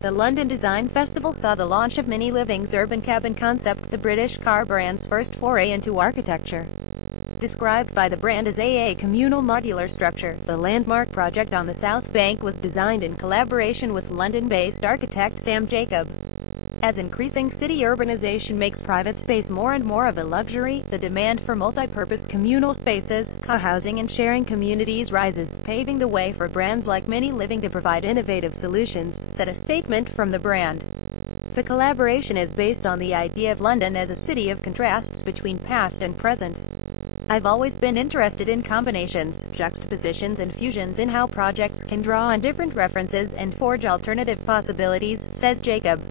The London Design Festival saw the launch of Mini Living's urban cabin concept, the British car brand's first foray into architecture. Described by the brand as a communal modular structure, the landmark project on the South Bank was designed in collaboration with London-based architect Sam Jacob. As increasing city urbanization makes private space more and more of a luxury, the demand for multi-purpose communal spaces, co-housing and sharing communities rises, paving the way for brands like Mini Living to provide innovative solutions, said a statement from the brand. The collaboration is based on the idea of London as a city of contrasts between past and present. I've always been interested in combinations, juxtapositions and fusions in how projects can draw on different references and forge alternative possibilities, says Jacob.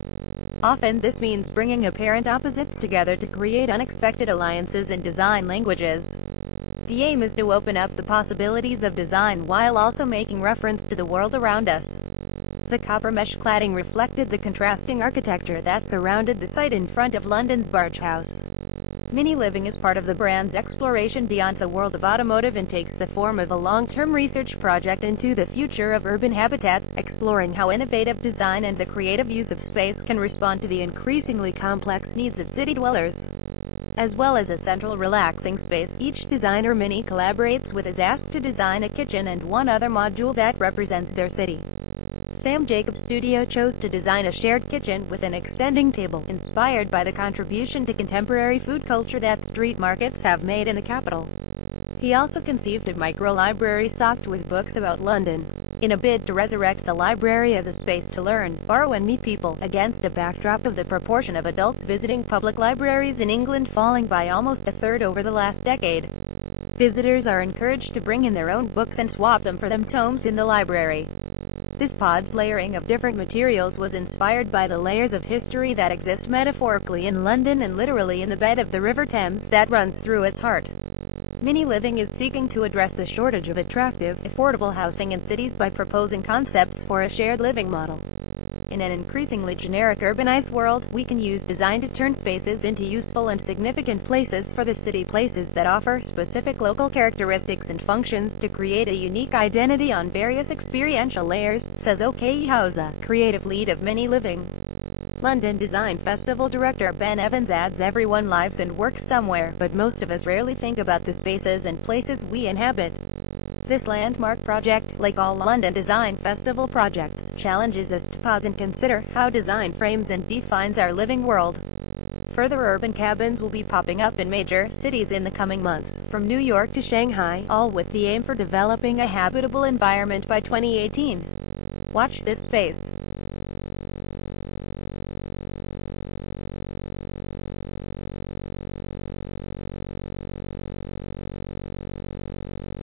Often this means bringing apparent opposites together to create unexpected alliances in design languages. The aim is to open up the possibilities of design while also making reference to the world around us. The copper mesh cladding reflected the contrasting architecture that surrounded the site in front of London's Barge House. Mini Living is part of the brand's exploration beyond the world of automotive and takes the form of a long-term research project into the future of urban habitats, exploring how innovative design and the creative use of space can respond to the increasingly complex needs of city dwellers. As well as a central relaxing space, each designer Mini collaborates with is asked to design a kitchen and one other module that represents their city. Sam Jacob's studio chose to design a shared kitchen with an extending table, inspired by the contribution to contemporary food culture that street markets have made in the capital. He also conceived a micro-library stocked with books about London, in a bid to resurrect the library as a space to learn, borrow and meet people, against a backdrop of the proportion of adults visiting public libraries in England falling by almost a third over the last decade. Visitors are encouraged to bring in their own books and swap them for them tomes in the library. This pod's layering of different materials was inspired by the layers of history that exist metaphorically in London and literally in the bed of the River Thames that runs through its heart. Mini Living is seeking to address the shortage of attractive, affordable housing in cities by proposing concepts for a shared living model. In an increasingly generic urbanized world, we can use design to turn spaces into useful and significant places for the city, places that offer specific local characteristics and functions to create a unique identity on various experiential layers, says Oke Hausa, creative lead of Mini Living. London Design Festival director Ben Evans adds, everyone lives and works somewhere, but most of us rarely think about the spaces and places we inhabit. This landmark project, like all London Design Festival projects, challenges us to pause and consider how design frames and defines our living world. Further urban cabins will be popping up in major cities in the coming months, from New York to Shanghai, all with the aim for developing a habitable environment by 2018. Watch this space.